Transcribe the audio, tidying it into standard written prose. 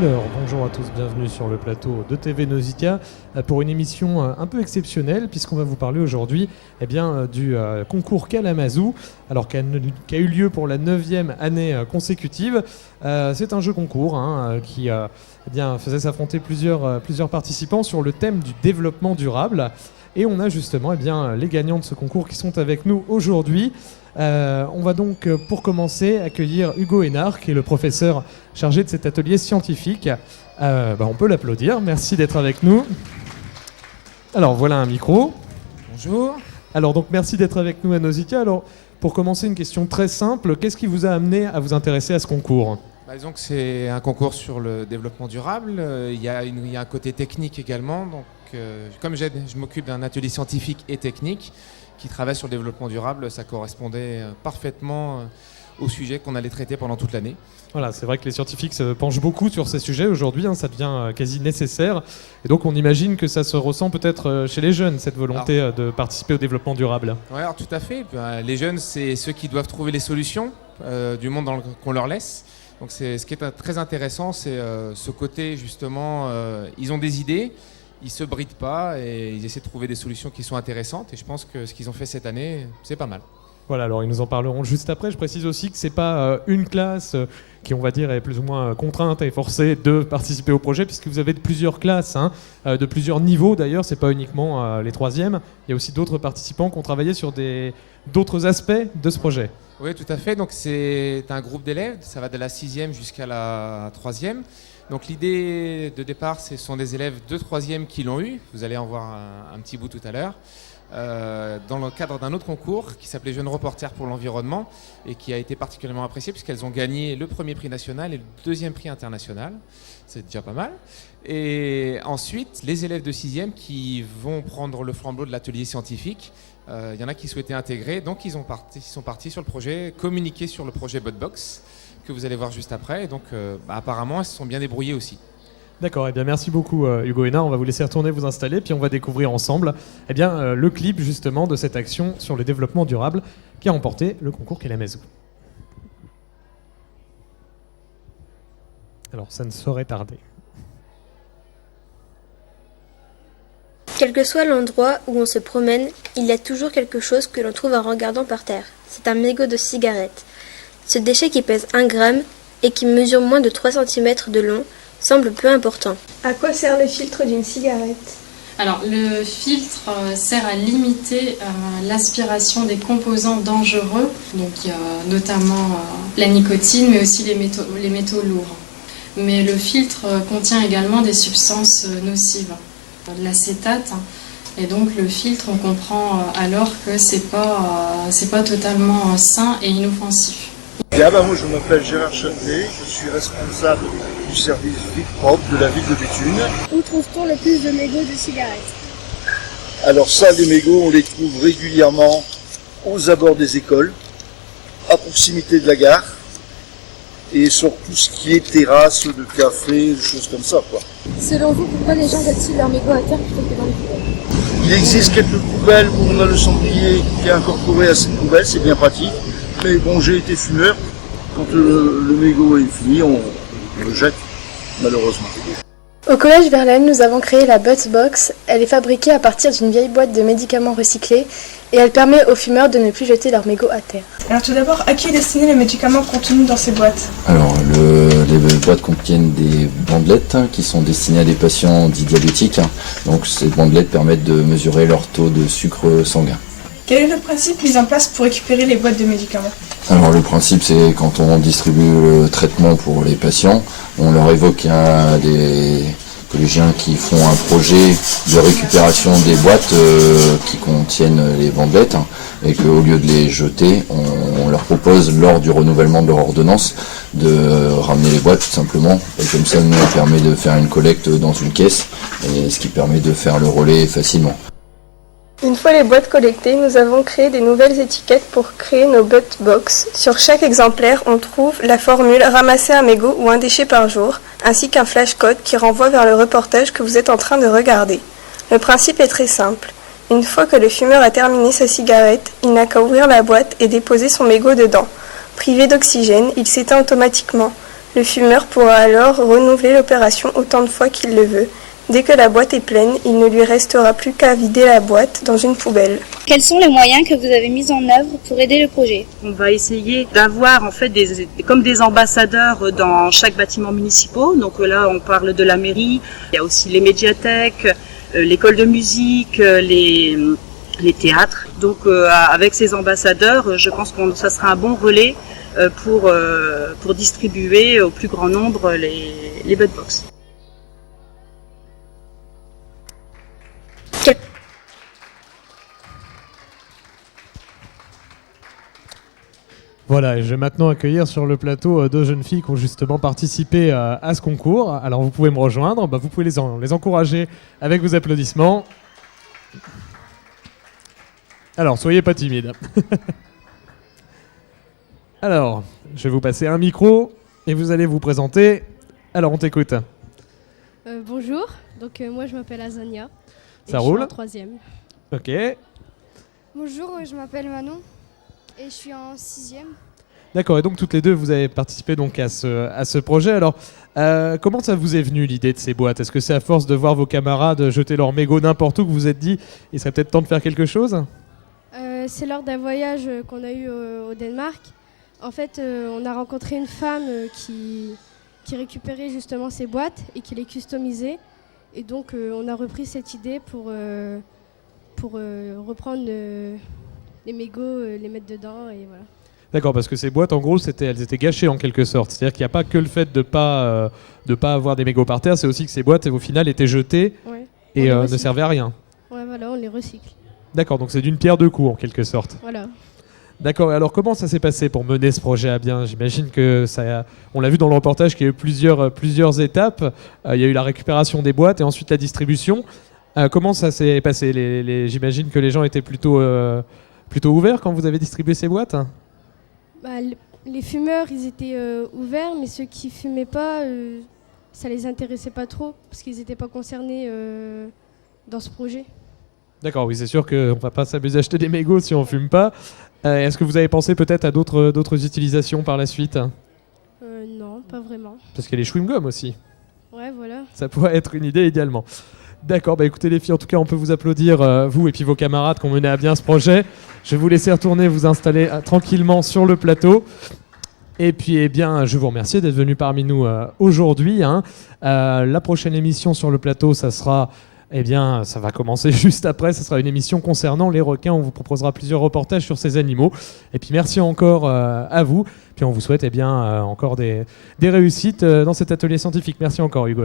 Alors, bonjour à tous, bienvenue sur le plateau de TV Nausica pour une émission un peu exceptionnelle puisqu'on va vous parler aujourd'hui du concours Kalamazoo, alors qui a eu lieu pour la 9e année consécutive. C'est un jeu concours qui faisait s'affronter plusieurs participants sur le thème du développement durable. Et on a justement les gagnants de ce concours qui sont avec nous aujourd'hui. On va donc, pour commencer, accueillir Hugo Hénard, qui est le professeur chargé de cet atelier scientifique. On peut l'applaudir. Merci d'être avec nous. Alors, voilà un micro. Bonjour. Alors, donc, merci d'être avec nous à Nausica. Alors, pour commencer, une question très simple. Qu'est-ce qui vous a amené à vous intéresser à ce concours ? Disons que c'est un concours sur le développement durable. Il y a un côté technique également. Donc, comme je m'occupe d'un atelier scientifique et technique qui travaille sur le développement durable, ça correspondait parfaitement au sujet qu'on allait traiter pendant toute l'année. Voilà, c'est vrai que les scientifiques se penchent beaucoup sur ces sujets aujourd'hui, ça devient quasi nécessaire. Et donc on imagine que ça se ressent peut-être chez les jeunes, cette volonté de participer au développement durable. Oui, alors tout à fait. Les jeunes, c'est ceux qui doivent trouver les solutions du monde qu'on leur laisse. Donc ce qui est très intéressant, c'est ce côté justement, ils ont des idées, ils ne se brident pas et ils essaient de trouver des solutions qui sont intéressantes. Et je pense que ce qu'ils ont fait cette année, c'est pas mal. Voilà, alors ils nous en parleront juste après. Je précise aussi que ce n'est pas une classe qui, on va dire, est plus ou moins contrainte et forcée de participer au projet, puisque vous avez plusieurs classes, de plusieurs niveaux d'ailleurs. Ce n'est pas uniquement les troisièmes. Il y a aussi d'autres participants qui ont travaillé sur d'autres aspects de ce projet. Oui, tout à fait. Donc c'est un groupe d'élèves. Ça va de la 6e jusqu'à la 3e. Donc l'idée de départ, ce sont des élèves de 3e qui l'ont eu. Vous allez en voir un petit bout tout à l'heure. Dans le cadre d'un autre concours qui s'appelait Jeunes Reporters pour l'environnement et qui a été particulièrement apprécié puisqu'elles ont gagné le premier prix national et le 2e prix international. C'est déjà pas mal. Et ensuite, les élèves de 6e qui vont prendre le flambeau de l'atelier scientifique. Il y en a qui souhaitaient intégrer, donc ils sont partis sur le projet, communiquer sur le projet Botbox que vous allez voir juste après. Et donc apparemment, elles se sont bien débrouillées aussi. D'accord, merci beaucoup Hugo Hénard. On va vous laisser retourner vous installer, puis on va découvrir ensemble le clip justement de cette action sur le développement durable qui a remporté le concours Kalamazoo. Alors ça ne saurait tarder. Quel que soit l'endroit où on se promène, il y a toujours quelque chose que l'on trouve en regardant par terre. C'est un mégot de cigarette. Ce déchet qui pèse 1 gramme et qui mesure moins de 3 cm de long semble peu important. À quoi sert le filtre d'une cigarette ? Alors, le filtre sert à limiter l'aspiration des composants dangereux. Donc, il y a notamment la nicotine, mais aussi les métaux lourds. Mais le filtre contient également des substances nocives, de l'acétate. Et donc, le filtre, on comprend alors que c'est pas totalement sain et inoffensif. Moi je m'appelle Gérard Châtelet, je suis responsable du service vie propre de la ville de Béthune. Où trouve-t-on le plus de mégots de cigarettes ? Alors ça, les mégots, on les trouve régulièrement aux abords des écoles, à proximité de la gare, et sur tout ce qui est terrasse de café, des choses comme ça, quoi. Selon vous, pourquoi les gens jettent-ils leurs mégots à terre plutôt que dans les poubelles ? Il existe quelques poubelles où on a le cendrier qui est incorporé à cette poubelle, c'est bien pratique. Mais bon, j'ai été fumeur. Quand le mégot est fini, on le jette, malheureusement. Au collège Verlaine, nous avons créé la Botbox. Elle est fabriquée à partir d'une vieille boîte de médicaments recyclés et elle permet aux fumeurs de ne plus jeter leurs mégots à terre. Alors tout d'abord, à qui est destiné les médicaments contenus dans ces boîtes ? Alors les boîtes contiennent des bandelettes qui sont destinées à des patients dits diabétiques. Donc ces bandelettes permettent de mesurer leur taux de sucre sanguin. Quel est le principe mis en place pour récupérer les boîtes de médicaments ? Alors le principe, c'est quand on distribue le traitement pour les patients, on leur évoque des collégiens qui font un projet de récupération des boîtes qui contiennent les bandelettes et qu'au lieu de les jeter, on leur propose lors du renouvellement de leur ordonnance de ramener les boîtes tout simplement. Et comme ça, nous, on permet de faire une collecte dans une caisse, et ce qui permet de faire le relais facilement. Une fois les boîtes collectées, nous avons créé des nouvelles étiquettes pour créer nos Botbox. Sur chaque exemplaire, on trouve la formule « Ramasser un mégot ou un déchet par jour », ainsi qu'un flashcode qui renvoie vers le reportage que vous êtes en train de regarder. Le principe est très simple. Une fois que le fumeur a terminé sa cigarette, il n'a qu'à ouvrir la boîte et déposer son mégot dedans. Privé d'oxygène, il s'éteint automatiquement. Le fumeur pourra alors renouveler l'opération autant de fois qu'il le veut. Dès que la boîte est pleine, il ne lui restera plus qu'à vider la boîte dans une poubelle. Quels sont les moyens que vous avez mis en œuvre pour aider le projet? On va essayer d'avoir en fait comme des ambassadeurs dans chaque bâtiment municipal. Donc là, on parle de la mairie, il y a aussi les médiathèques, l'école de musique, les théâtres. Donc avec ces ambassadeurs, je pense que ça sera un bon relais pour distribuer au plus grand nombre les Budbox. Voilà, et je vais maintenant accueillir sur le plateau deux jeunes filles qui ont justement participé à ce concours. Alors vous pouvez me rejoindre, vous pouvez les encourager avec vos applaudissements. Alors, soyez pas timides. Alors, je vais vous passer un micro et vous allez vous présenter. Alors, on t'écoute. Bonjour, donc moi je m'appelle Azania. Ça roule ? Je suis en 3e. Ok. Bonjour, je m'appelle Manon et je suis en 6e. D'accord, et donc toutes les deux, vous avez participé donc à ce projet. Alors, comment ça vous est venu l'idée de ces boîtes? Est-ce que c'est à force de voir vos camarades jeter leurs mégots n'importe où que vous vous êtes dit il serait peut-être temps de faire quelque chose? C'est lors d'un voyage qu'on a eu au Danemark. En fait, on a rencontré une femme qui récupérait justement ces boîtes et qui les customisait. Et donc, on a repris cette idée pour reprendre les mégots, les mettre dedans et voilà. D'accord, parce que ces boîtes, en gros, elles étaient gâchées en quelque sorte. C'est-à-dire qu'il n'y a pas que le fait de pas avoir des mégots par terre, c'est aussi que ces boîtes, au final, étaient jetées et ne servaient à rien. Ouais, voilà, on les recycle. D'accord, donc c'est d'une pierre deux coups en quelque sorte. Voilà. D'accord, et alors comment ça s'est passé pour mener ce projet à bien? J'imagine que on l'a vu dans le reportage qu'il y a eu plusieurs étapes. Il y a eu la récupération des boîtes et ensuite la distribution. Comment ça s'est passé? J'imagine que les gens étaient plutôt ouverts quand vous avez distribué ces boîtes? Les fumeurs, ils étaient ouverts, mais ceux qui fumaient pas, ça les intéressait pas trop parce qu'ils n'étaient pas concernés dans ce projet. D'accord, oui, c'est sûr qu'on ne va pas s'amuser à acheter des mégots si on ne fume pas. Est-ce que vous avez pensé peut-être à d'autres utilisations par la suite? Non, pas vraiment. Parce qu'il y a les chewing-gums aussi. Ouais, voilà. Ça pourrait être une idée également. D'accord, écoutez les filles, en tout cas on peut vous applaudir, vous et puis vos camarades qui ont mené à bien ce projet. Je vais vous laisser retourner vous installer tranquillement sur le plateau. Et puis je vous remercie d'être venu parmi nous aujourd'hui. La prochaine émission sur le plateau, ça va commencer juste après. Ça sera une émission concernant les requins. On vous proposera plusieurs reportages sur ces animaux. Et puis merci encore à vous. Puis on vous souhaite encore des réussites dans cet atelier scientifique. Merci encore Hugo.